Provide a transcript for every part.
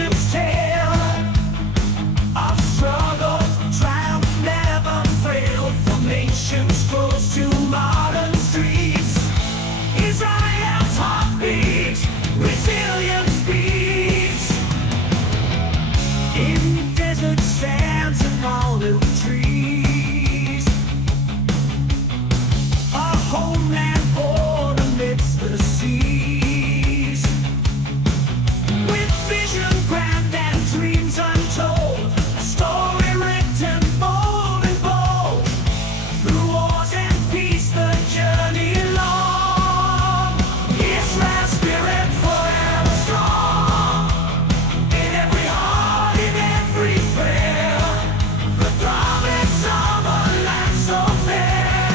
nation's tale of struggle, triumph never failed. From ancient scrolls to modern streets, Israel's heartbeat, resilience beats. In desert sands and olive trees, a homeland born amidst the seas. With vision grand and dreams untold, a story written bold and bold. Through wars and peace, the journey long. Israel's spirit forever strong. In every heart, in every prayer, the promise of a land so fair.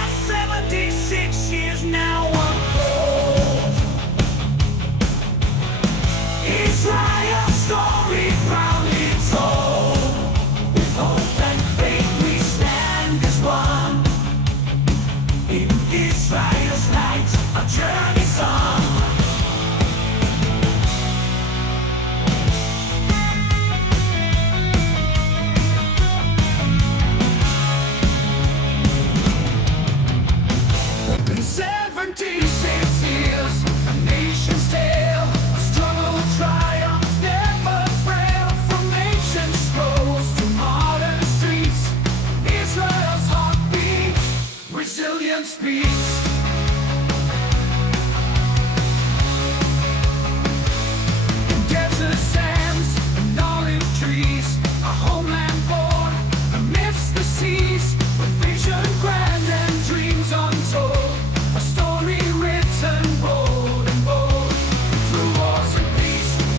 As 76 years now unfold, Israel's story proudly told. With hope and faith we stand as one. In Israel's light, a journey song. In 76